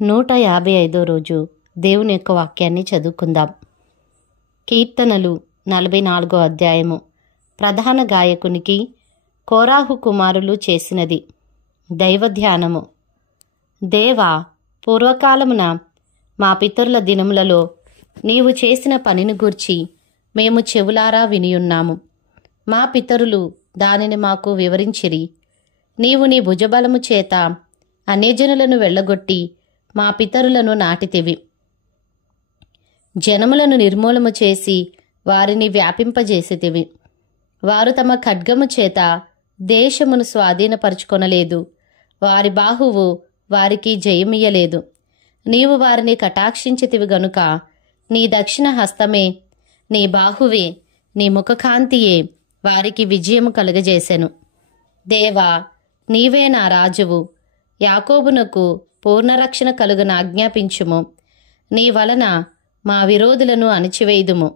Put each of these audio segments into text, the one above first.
155 రోజు దేవుని యొక్క వాక్యాన్ని చదువుకుందాం. కీర్తనలు 44 అధ్యాయము. ప్రధాన గాయకునికి కోరాహు కుమారులు చేసినది. దైవ ధ్యానము. దేవా, పూర్వకాలమున మా పితరుల దినములలో నీవు చేసిన పనిని గూర్చి మేము చెవులారా వినియున్నాము. మా పితరులు దానిని మాకు వివరించిరి. నీవు నీ భుజబలము చేత అన్యజనులను వెళ్ళగొట్టి మా పితరులను నాటితివి. జనములను నిర్మూలము చేసి వారిని వ్యాపింపజేసితివి. వారు తమ ఖడ్గము చేత దేశమును స్వాధీనపరుచుకొనలేదు. వారి బాహువు వారికి జయమియ్యలేదు. నీవు వారిని కటాక్షించితివి గనుక నీ దక్షిణ హస్తమే, నీ బాహువే, నీ ముఖకాంతియే వారికి విజయము కలుగజేసెను. దేవా, నీవే నా రాజువు. యాకోబునకు పూర్ణరక్షణ కలుగన ఆజ్ఞాపించుము. నీ వలన మా విరోధులను అణిచివేయుదుము.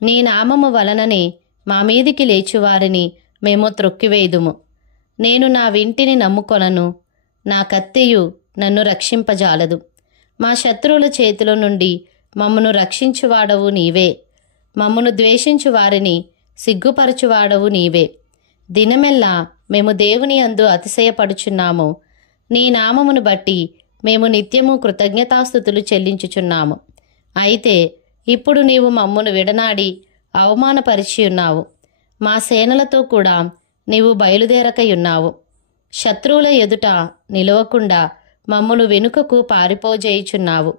నీ నామము వలననే మా మీదికి లేచువారిని మేము త్రొక్కివేయుదుము. నేను నా వింటిని నమ్ముకొనను, నా కత్తియు నన్ను రక్షింపజాలదు. మా శత్రువుల చేతిలో నుండి మమ్మను రక్షించువాడవు నీవే. మమ్మను ద్వేషించు వారిని సిగ్గుపరచువాడవు నీవే. దినమెల్లా మేము దేవుని యందు అతిశయపడుచున్నాము. నీ నామమును బట్టి మేము నిత్యము కృతజ్ఞతాస్తుతులు చెల్లించుచున్నాము. అయితే ఇప్పుడు నీవు మమ్మను విడనాడి అవమానపరిచి ఉన్నావు. మా సేనలతో కూడా నీవు బయలుదేరకయున్నావు. శత్రువుల ఎదుట నిలవకుండా మమ్మను వెనుకకు పారిపోజేయుచున్నావు.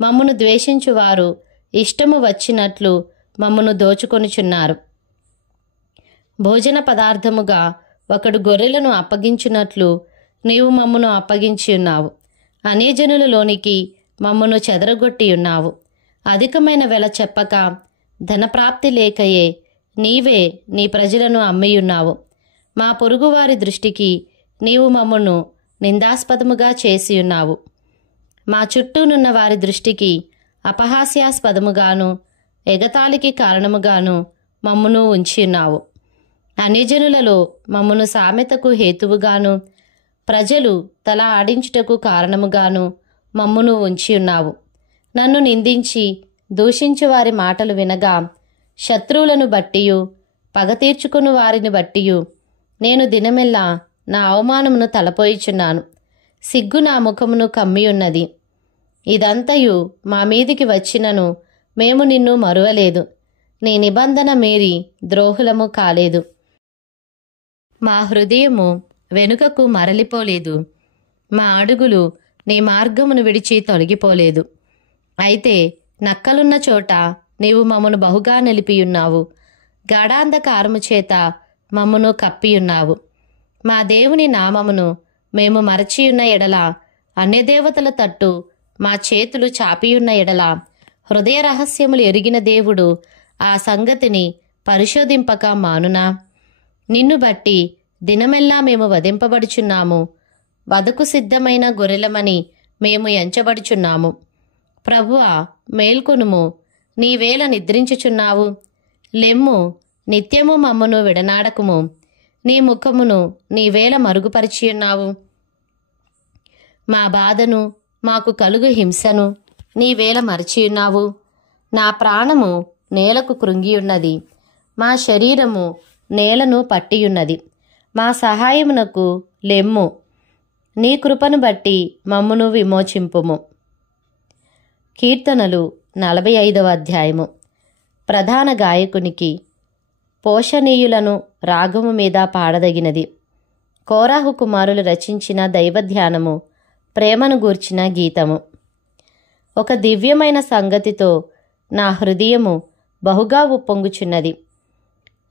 మమ్మను ద్వేషించువారు ఇష్టము వచ్చినట్లు మమ్మను దోచుకొనుచున్నారు. భోజన పదార్థముగా ఒకడు గొర్రెలను అప్పగించినట్లు నీవు మమ్మను అప్పగించి ఉన్నావు. అన్యజనులలోనికి మమ్మను చెదరగొట్టి ఉన్నావు. అధికమైన వెల చెప్పక ధనప్రాప్తి లేకయే నీవే నీ ప్రజలను అమ్మియున్నావు. మా పొరుగువారి దృష్టికి నీవు మమ్మను నిందాస్పదముగా చేసియున్నావు. మా చుట్టూనున్న వారి దృష్టికి అపహాస్యాస్పదముగాను ఎగతాళికి కారణముగాను మమ్మను ఉంచియున్నావు. అన్యజనులలో మమ్మను సామెతకు హేతువుగాను ప్రజలు తల ఆడించుటకు కారణముగాను మమ్మును ఉంచియున్నావు. నన్ను నిందించి దూషించు వారి మాటలు వినగా శత్రువులను బట్టియు పగ తీర్చుకుని వారిని బట్టియు నేను దినమెల్లా నా అవమానమును తలపోయిచున్నాను. సిగ్గు నా ముఖమును కమ్మియున్నది. ఇదంతయు మా మీదికి వచ్చినను మేము నిన్ను మరువలేదు. నీ నిబంధన మీరి ద్రోహులము కాలేదు. మా హృదయము వెనుకకు మరలిపోలేదు. మా అడుగులు నీ మార్గమును విడిచి తొలగిపోలేదు. అయితే నక్కలున్న చోట నీవు మమ్మను బహుగా నిలిపియున్నావు. గాఢాంధకారము చేత మమ్మను కప్పియున్నావు. మా దేవుని నామమును మేము మరచియున్న ఎడల, అన్యదేవతల తట్టు మా చేతులు చాపియున్న ఎడల, హృదయ రహస్యములు ఎరిగిన దేవుడు ఆ సంగతిని పరిశోధింపక మానునా? నిన్ను బట్టి దినమెల్లా మేము వధింపబడుచున్నాము. వధకు సిద్ధమైన గొర్రెలమని మేము ఎంచబడుచున్నాము. ప్రభువా, మేల్కొనుము, నీవేళ నిద్రించుచున్నావు? లెమ్ము, నిత్యము మమ్మను విడనాడకుము. నీ ముఖమును నీవేళ మరుగుపరిచియున్నావు? మా బాధను, మాకు కలుగు హింసను నీవేళ మరచియున్నావు? నా ప్రాణము నేలకు కృంగియున్నది. మా శరీరము నేలను పట్టియున్నది. మా సహాయమునకు లెమ్ము. నీ కృపను బట్టి మమ్మును విమోచింపుము. కీర్తనలు 45 అధ్యాయము. ప్రధాన గాయకునికి పోషణీయులను రాగము మీద పాడదగినది. కోరాహు కుమారులు రచించిన దైవధ్యానము, ప్రేమను గూర్చిన గీతము. ఒక దివ్యమైన సంగతితో నా హృదయము బహుగా ఉప్పొంగుచున్నది.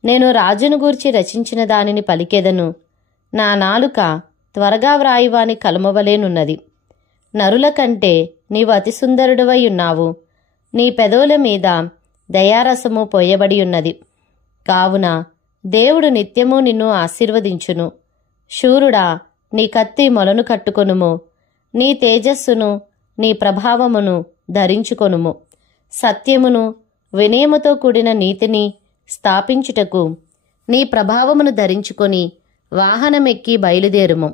నేను రాజును గూర్చి రచించిన దానిని పలికెదను. నా నాలుక త్వరగా వ్రాయువాని కలమవలేనున్నది. నరుల కంటే నీవు అతి సుందరుడవై ఉన్నావు. నీ పెదవుల మీద దయారసము పోయబడి ఉన్నది. కావున దేవుడు నిత్యము నిన్ను ఆశీర్వదించును. శూరుడా, నీ కత్తి మొలను కట్టుకొనుము. నీ తేజస్సును, నీ ప్రభావమును ధరించుకొనుము. సత్యమును వినయముతో కూడిన నీతిని స్థాపించుటకు నీ ప్రభావమును ధరించుకొని వాహనమెక్కి బయలుదేరుము.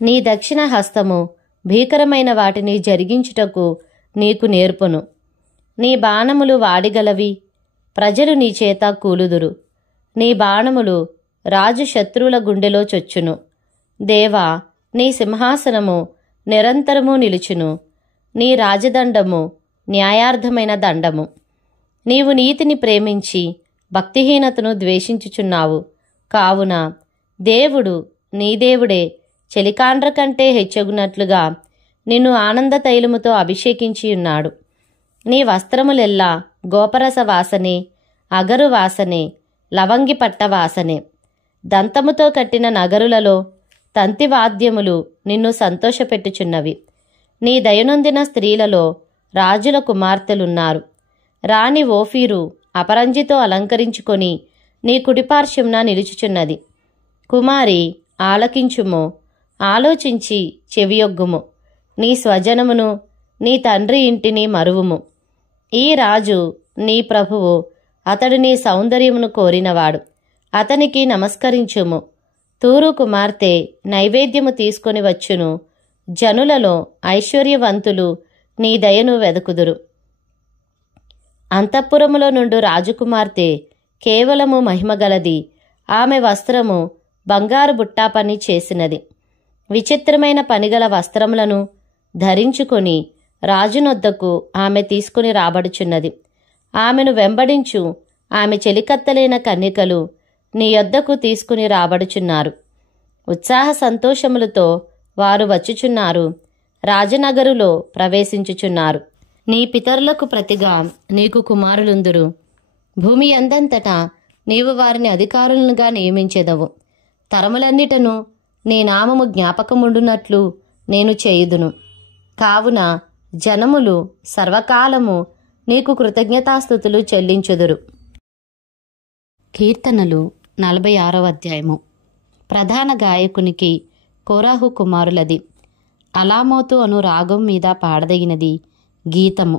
నీ దక్షిణ హస్తము భీకరమైన వాటిని జరిగించుటకు నీకు నేర్పును. నీ బాణములు వాడిగలవి, ప్రజలు నీ చేత కూలుదురు. నీ బాణములు రాజు శత్రువుల గుండెలో చొచ్చును. దేవా, నీ సింహాసనము నిరంతరము నిలుచును. నీ రాజదండము న్యాయార్థమైన దండము. నీవు నీతిని ప్రేమించి భక్తిహీనతను ద్వేషించుచున్నావు. కావున దేవుడు నీ దేవుడే చెలికాండ్ర కంటే హెచ్చగునట్లుగా నిన్ను ఆనంద తైలముతో అభిషేకించి ఉన్నాడు. నీ వస్త్రములెల్లా గోపరస వాసనే, అగరు వాసనే, లవంగి పట్ట వాసనే. దంతముతో కట్టిన నగరులలో తంతివాద్యములు నిన్ను సంతోషపెట్టుచున్నవి. నీ దయనొందిన స్త్రీలలో రాజుల కుమార్తెలున్నారు. రాణి ఓఫీరు అపరంజితో అలంకరించుకొని నీ కుడిపార్శ్వమున నిలుచుచున్నది. కుమారి, ఆలకించుము, ఆలోచించి చెవియొగ్గుము. నీ స్వజనమును, నీ తండ్రి ఇంటిని మరువుము. ఈ రాజు నీ ప్రభువు, అతడు నీ సౌందర్యమును కోరినవాడు. అతనికి నమస్కరించుము. తూరు కుమార్తె నైవేద్యము తీసుకొని వచ్చును. జనులలో ఐశ్వర్యవంతులు నీ దయను వెదకుదురు. అంతఃపురములో నుండు రాజకుమార్తె కేవలము మహిమగలది. ఆమె వస్త్రము బంగారు బుట్టా పని చేసినది. విచిత్రమైన పనిగల వస్త్రములను ధరించుకొని రాజునొద్దకు ఆమె తీసుకుని రాబడుచున్నది. ఆమెను వెంబడించు ఆమె చెలికత్తలైన కన్యకలు నీ యొద్దకు తీసుకుని రాబడుచున్నారు. ఉత్సాహ సంతోషములతో వారు వచ్చుచున్నారు. రాజనగరులో ప్రవేశించుచున్నారు. నీ పితరులకు ప్రతిగా నీకు కుమారులుందురు. భూమి అందంతటా నీవు వారిని అధికారులుగా నియమించెదవు. తరములన్నిటను నీ నామము జ్ఞాపకముండునట్లు నేను చేయుదును. కావున జనములు సర్వకాలము నీకు కృతజ్ఞతాస్తుతులు చెల్లించుదురు. కీర్తనలు 46వ అధ్యాయము. ప్రధాన గాయకునికి కోరాహు కుమారులది. అలామోతు అను రాగం మీద పాడదగినది గీతము.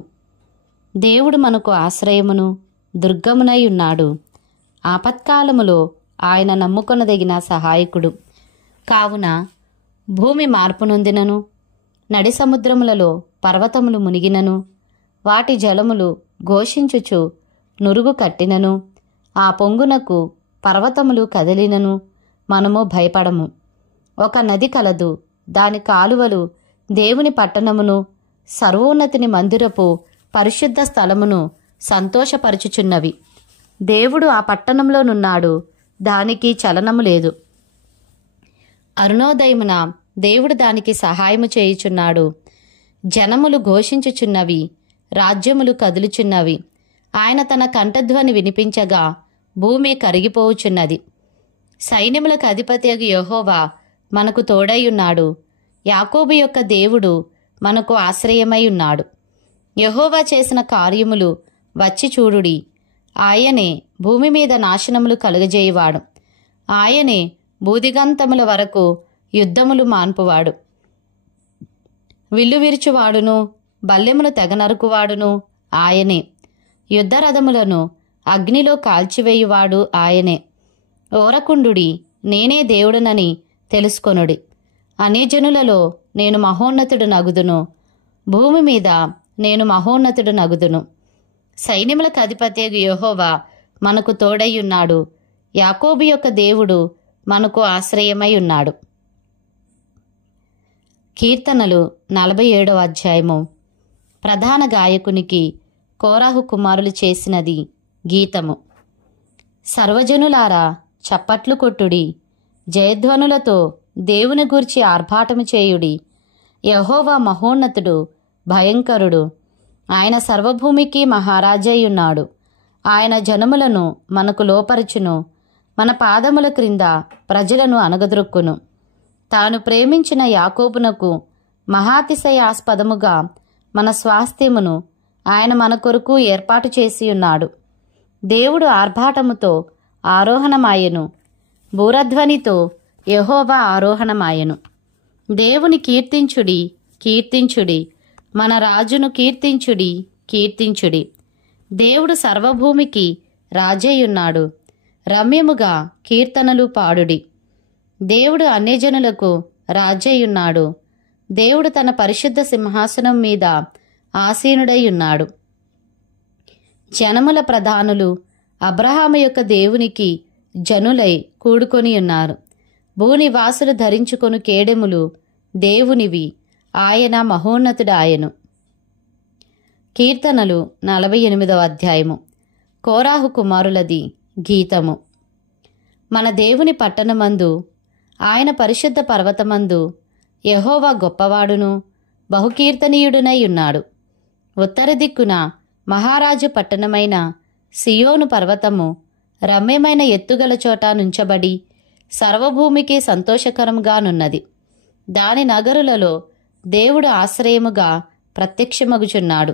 దేవుడు మనకు ఆశ్రయమును దుర్గమునై ఉన్నాడు. ఆపత్కాలములో ఆయన నమ్ముకొనదగిన సహాయకుడు. కావున భూమి మార్పు నొందినను, నడి సముద్రములలో పర్వతములు మునిగినను, వాటి జలములు ఘోషించుచు నురుగు కట్టినను, ఆ పొంగునకు పర్వతములు కదిలినను మనము భయపడము. ఒక నది కలదు, దాని కాలువలు దేవుని పట్టణమును, సర్వోన్నతిని మందిరపు పరిశుద్ధ స్థలమును సంతోషపరచుచున్నవి. దేవుడు ఆ పట్టణంలోనున్నాడు, దానికి చలనము లేదు. అరుణోదయమున దేవుడు దానికి సహాయము చేయుచున్నాడు. జనములు ఘోషించుచున్నవి, రాజ్యములు కదులుచున్నవి. ఆయన తన కంఠధ్వని వినిపించగా భూమి కరిగిపోవుచున్నది. సైన్యములకు అధిపతియగు యెహోవా మనకు తోడైయున్నాడు. యాకోబు యొక్క దేవుడు మనకు ఆశ్రయమై ఉన్నాడు. యెహోవా చేసిన కార్యములు వచ్చి చూడుడి. ఆయనే భూమి మీద నాశనములు కలుగజేయువాడు. ఆయనే బూదిగంతముల వరకు యుద్ధములు మాన్పువాడు. విల్లు విరుచువాడును, బల్లెమును తెగనరుకువాడును ఆయనే. యుద్ధరథములను అగ్నిలో కాల్చివేయువాడు ఆయనే. ఓరకుండుడి, నేనే దేవుడనని తెలుసుకొనుడి. అనేజనులలో నేను మహోన్నతుడు నగుదును, భూమి మీద నేను మహోన్నతుడు నగుదును. సైన్యములకు అధిపతియగు యెహోవా మనకు తోడైయున్నాడు. యాకోబు యొక్క దేవుడు మనకు ఆశ్రయమై ఉన్నాడు. కీర్తనలు 47వ అధ్యాయము. ప్రధాన గాయకునికి కోరాహు కుమారులు చేసినది గీతము. సర్వజనులారా చప్పట్లు కొట్టుడి, జయధ్వనులతో దేవుని గూర్చి ఆర్భాటము చేయుడి. యెహోవా మహోన్నతుడు, భయంకరుడు. ఆయన సర్వభూమికి మహారాజయ్యున్నాడు. ఆయన జనములను మనకు లోపరుచును, మన పాదముల క్రింద ప్రజలను అనగదొరుక్కును. తాను ప్రేమించిన యాకోబునకు మహాతిశయాస్పదముగా మన స్వాస్థ్యమును ఆయన మన కొరకు ఏర్పాటు చేసి ఉన్నాడు. దేవుడు ఆర్భాటముతో ఆరోహణమాయెను, బూరధ్వనితో యెహోవా ఆరోహణమాయెను. దేవుని కీర్తించుడి, కీర్తించుడి, మన రాజును కీర్తించుడి, కీర్తించుడి. దేవుడు సర్వభూమికి రాజయ్యున్నాడు. రమ్యముగా కీర్తనలు పాడుడి. దేవుడు అన్యజనులకు రాజయ్యున్నాడు. దేవుడు తన పరిశుద్ధ సింహాసనం మీద ఆసీనుడై ఉన్నాడు. జనముల ప్రధానులు అబ్రహాము యొక్క దేవునికి జనులై కూడుకొని ఉన్నారు. భూనివాసులు ధరించుకొను కేడెములు దేవునివి, ఆయన మహోన్నతుడాయను. కీర్తనలు 48వ అధ్యాయము. కోరాహు కుమారులది గీతము. మన దేవుని పట్టణమందు, ఆయన పరిశుద్ధ పర్వతమందు యెహోవా గొప్పవాడును బహుకీర్తనీయుడునై ఉన్నాడు. ఉత్తర దిక్కున మహారాజు పట్టణమైన సియోను పర్వతము రమ్యమైన ఎత్తుగల చోట నుంచబడి సర్వభూమికి సంతోషకరంగానున్నది. దాని నగరులలో దేవుడు ఆశ్రయముగా ప్రత్యక్షమగుచున్నాడు.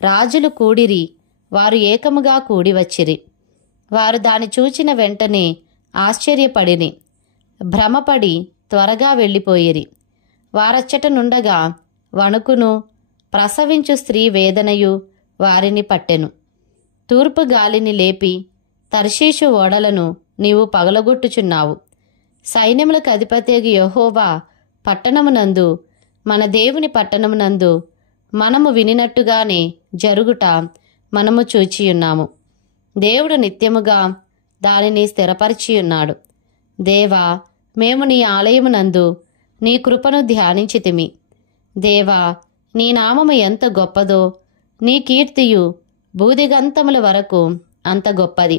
రాజులు కూడిరి, వారు ఏకముగా కూడివచ్చిరి. వారు దాని చూచిన వెంటనే ఆశ్చర్యపడిని, భ్రమపడి త్వరగా వెళ్ళిపోయిరి. వారచ్చట నుండగా వణుకును, ప్రసవించు స్త్రీ వేదనయు వారిని పట్టెను. తూర్పు గాలిని లేపి తర్షీషు ఓడలను నీవు పగలగొట్టుచున్నావు. సైన్యములకు అధిపతియగు యెహోవా పట్టణమునందు, మన దేవుని పట్టణమునందు మనము వినినట్టుగానే జరుగుట మనము చూచియున్నాము. దేవుడు నిత్యముగా దానిని స్థిరపరిచియున్నాడు. దేవా, మేము నీ ఆలయమునందు నీ కృపను ధ్యానించితిమి. దేవా, నీ నామము ఎంత గొప్పదో, నీ కీర్తియు భూదిగంతముల వరకు అంత గొప్పది.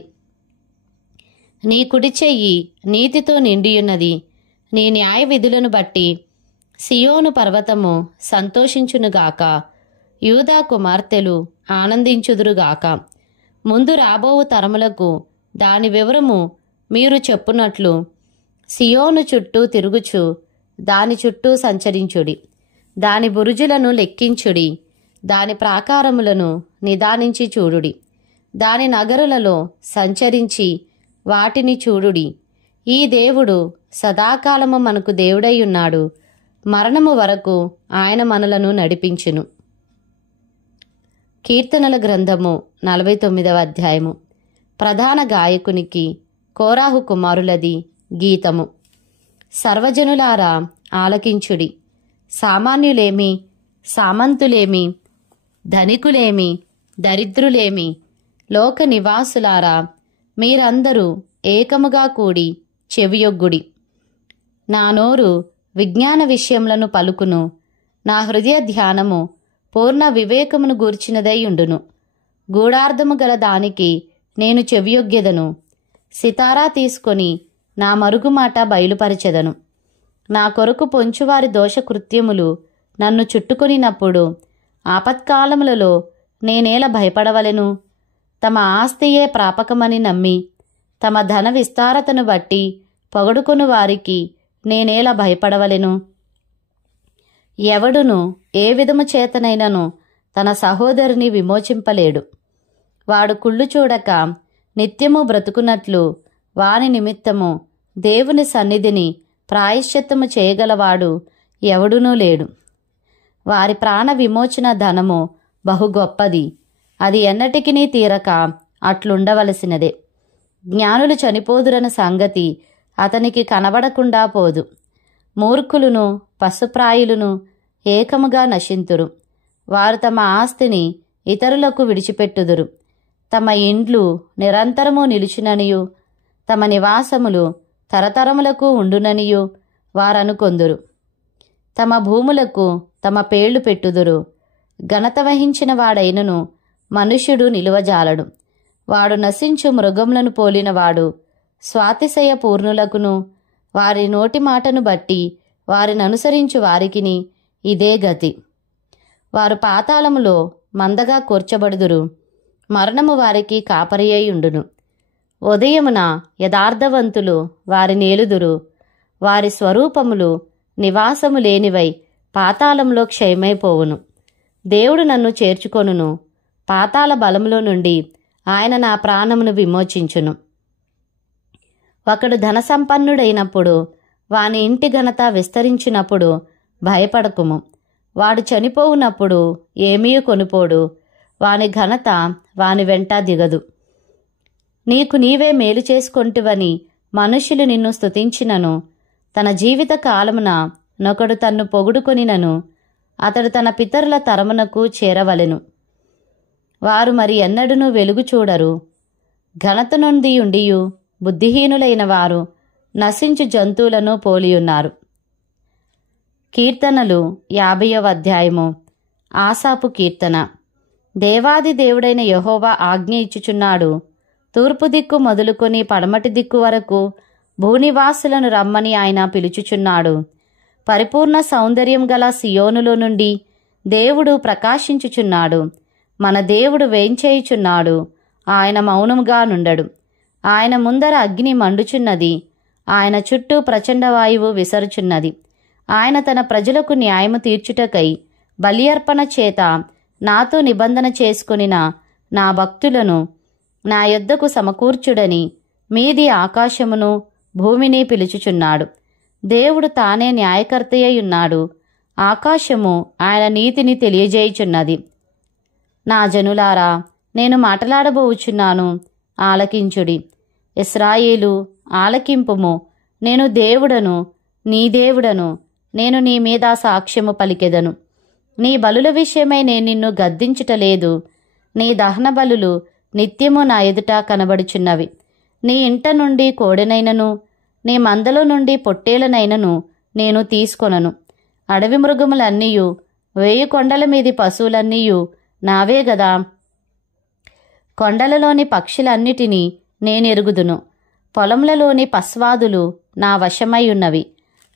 నీ కుడి చెయ్యి నీతితో నిండియున్నది. నీ న్యాయ విధులను బట్టి సియోను పర్వతము సంతోషించునుగాక, యూదా కుమార్తెలు ఆనందించుదురుగాక. ముందు రాబోవు తరములకు దాని వివరము మీరు చెప్పునట్లు సియోను చుట్టూ తిరుగుచు దాని చుట్టూ సంచరించుడి. దాని బురుజులను లెక్కించుడి, దాని ప్రాకారములను నిదానించి చూడుడి. దాని నగరులలో సంచరించి వాటిని చూడుడి. ఈ దేవుడు సదాకాలము మనకు దేవుడై ఉన్నాడు. మరణము వరకు ఆయన మనలను నడిపించును. కీర్తనల గ్రంథము 49వ అధ్యాయము. ప్రధాన గాయకునికి కోరాహు కుమారులది గీతము. సర్వజనులారా ఆలకించుడి. సామాన్యులేమి, సామంతులేమి, ధనికులేమి, దరిద్రులేమి, లోక నివాసులారా మీరందరూ ఏకముగా కూడి చెవియొగ్గుడి. నా నోరు విజ్ఞాన విషయములను పలుకును, నా హృదయ ధ్యానము పూర్ణ వివేకమును గూర్చినదై ఉండును. గూఢార్థము గల దానికి నేను చెవియొగ్గెదను. సితారా తీసుకొని నా మరుగుమాట బయలుపరచెదను. నా కొరకు పొంచువారి దోషకృత్యములు నన్ను చుట్టుకొనినప్పుడు ఆపత్కాలములలో నేనేలా భయపడవలెను? తమ ఆస్తియే ప్రాపకమని నమ్మి తమ ధన విస్తారతను బట్టి పొగడుకొను వారికి నేనేలా భయపడవలెను? ఎవడును ఏ విధము చేతనైనను తన సహోదరుని విమోచింపలేడు. వాడు కుళ్ళు చూడక నిత్యము బ్రతుకున్నట్లు వాని నిమిత్తము దేవుని సన్నిధిని ప్రాయశ్చిత్తము చేయగలవాడు ఎవడునూ లేడు. వారి ప్రాణ విమోచన ధనము బహు గొప్పది, అది ఎన్నటికినీ తీరక అట్లుండవలసినదే. జ్ఞానులు చనిపోదురన్న సంగతి అతనికి కనబడకుండా పోదు. మూర్ఖులును పశుప్రాయులును ఏకముగా నశింతురు. వారు తమ ఆస్తిని ఇతరులకు విడిచిపెట్టుదురు. తమ ఇండ్లు నిరంతరము నిలుచుననియు తమ నివాసములు తరతరములకు ఉండుననియు వారనుకొందురు. తమ భూములకు తమ పేళ్లు పెట్టుదురు. ఘనత వహించిన వాడైనను మనుష్యుడు నిలువజాలడు. వాడు నశించు మృగములను పోలినవాడు. స్వాతిశయ పూర్ణులకును వారి నోటి మాటను బట్టి వారిని అనుసరించు వారికిని ఇదే గతి. వారు పాతాళములో మందగా కూర్చబడుదురు. మరణము వారికి కాపరి అయి ఉండును. ఉదయమున యథార్థవంతులు వారిని ఏలుదురు. వారి స్వరూపములు నివాసము లేనివై పాతాళంలో క్షయమైపోవును. దేవుడు నన్ను చేర్చుకొనును. పాతాళ బలములో నుండి ఆయన నా ప్రాణమును విమోచించును. ఒకడు ధనసంపన్నుడైనప్పుడు వాని ఇంటి ఘనత విస్తరించినప్పుడు భయపడకుము. వాడు చనిపోవునప్పుడు ఏమీ కొనుపోడు. వాని ఘనత వాని వెంట దిగదు. నీకు నీవే మేలు చేసుకొంటివని మనుష్యులు నిన్ను స్తుతించినను తన జీవిత కాలమున నొకడు తన్ను పొగుడుకొనినను అతడు తన పితరుల తరమునకు చేరవలెను. వారు మరి ఎన్నడూనూ వెలుగు చూడరు. ఘనత నుండి ఉండియు బుద్ధిహీనులైన వారు నశించు జంతువులను పోలియున్నారు. కీర్తనలు 50వ అధ్యాయము. ఆసాపు కీర్తన. దేవాది దేవుడైన యెహోవా ఆజ్ఞ ఇచ్చుచున్నాడు. తూర్పు దిక్కు మొదలుకొని పడమటి దిక్కు వరకు భూనివాసులను రమ్మని ఆయన పిలుచుచున్నాడు. పరిపూర్ణ సౌందర్యం గల సియోనులో నుండి దేవుడు ప్రకాశించుచున్నాడు. మన దేవుడు వేంచేయుచున్నాడు. ఆయన మౌనముగా నుండడు. ఆయన ముందర అగ్ని మండుచున్నది. ఆయన చుట్టూ ప్రచండ వాయువు విసరుచున్నది. ఆయన తన ప్రజలకు న్యాయము తీర్చుటకై బలి అర్పణ చేత నాతో నిబంధన చేసుకొనిన నా భక్తులను నా యొద్దకు సమకూర్చుడని మీది ఆకాశమును భూమిని పిలుచుచున్నాడు. దేవుడు తానే న్యాయకర్తయ్యున్నాడు. ఆకాశము ఆయన నీతిని తెలియజేయుచున్నది. నా జనులారా, నేను మాటలాడబోచున్నాను, ఆలకించుడి. ఇశ్రాయేలు, ఆలకింపుము. నేను దేవుడను, నీ దేవుడను. నేను నీ మీద సాక్ష్యము పలికెదను. నీ బలుల విషయమై నేను నిన్ను గద్దించుటలేదు. నీ దహన బలులు నిత్యము నా ఎదుట కనబడుచున్నవి. నీ ఇంట నుండి కోడెనైనను నీ మందలో నుండి పొట్టేలనైనను నేను తీసుకొనను. అడవి మృగములన్నీయు 1000 కొండల మీది పశువులన్నీయు నావే గదా. కొండలలోని పక్షులన్నిటినీ నేనెరుగుదును. పొలంలలోని పస్వాదులు నా వశమై ఉన్నవి.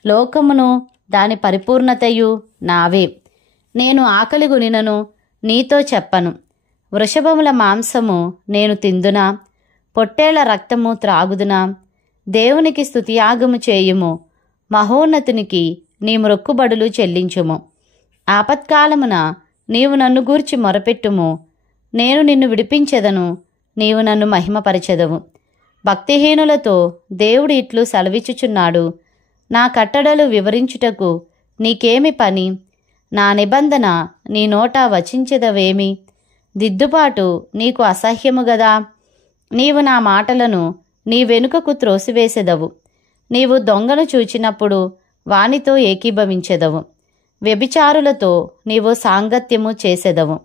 లోకమును దాని పరిపూర్ణతయు నావే. నేను ఆకలిగొనినను నీతో చెప్పను. వృషభముల మాంసము నేను తిందునా? పొట్టేళ్ల రక్తము త్రాగుదునా? దేవునికి స్తుతియాగము చేయుము. మహోన్నతునికి నీ మ్రొక్కుబడులు చెల్లించుము. ఆపత్కాలమున నీవు నన్ను గూర్చి మొరపెట్టుము. నేను నిన్ను విడిపించెదను. నీవు నన్ను మహిమపరచెదవు. భక్తిహీనులతో దేవుడు ఇట్లు సెలవిచ్చుచున్నాడు. నా కట్టడలు వివరించుటకు నీకేమి పని? నా నిబంధన నీ నోట వచించెదవేమి? దిద్దుబాటు నీకు అసహ్యము గదా. నీవు నా మాటలను నీ వెనుకకు త్రోసివేసెదవు. నీవు దొంగను చూచినప్పుడు వానితో ఏకీభవించెదవు. వ్యభిచారులతో నీవు సాంగత్యము చేసెదవు.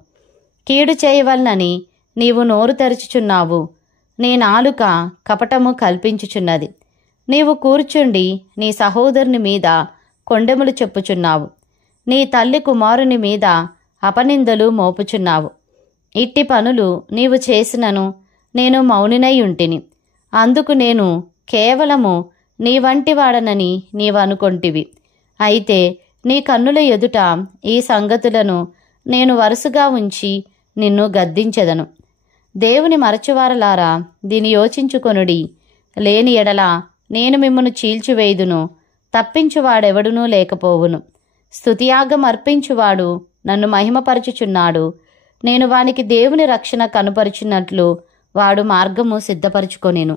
కీడు చేయవలనని నీవు నోరు తెరుచుచున్నావు. నీ నాలుక కపటము కల్పించుచున్నది. నీవు కూర్చుండి నీ సహోదరుని మీద కొండెములు చెప్పుచున్నావు. నీ తల్లి కుమారుని మీద అపనిందలు మోపుచున్నావు. ఇట్టి పనులు నీవు చేసినను నేను మౌనినై ఉంటిని. అందుకు నేను కేవలము నీ వంటి వాడనని నీవనుకొంటివి. అయితే నీ కన్నుల ఎదుట ఈ సంగతులను నేను వరుసగా ఉంచి నిన్ను గద్దించెదను. దేవుని మరచువారలారా, దీని యోచించుకొనుడి. లేని ఎడల నేను మిమ్మును చీల్చివేయుదును. తప్పించువాడెవడునూ లేకపోవును. స్తుతియాగం అర్పించువాడు నన్ను మహిమపరచుచున్నాడు. నేను వానికి దేవుని రక్షణ కనుపరుచున్నట్లు వాడు మార్గము సిద్ధపరచుకొనెను.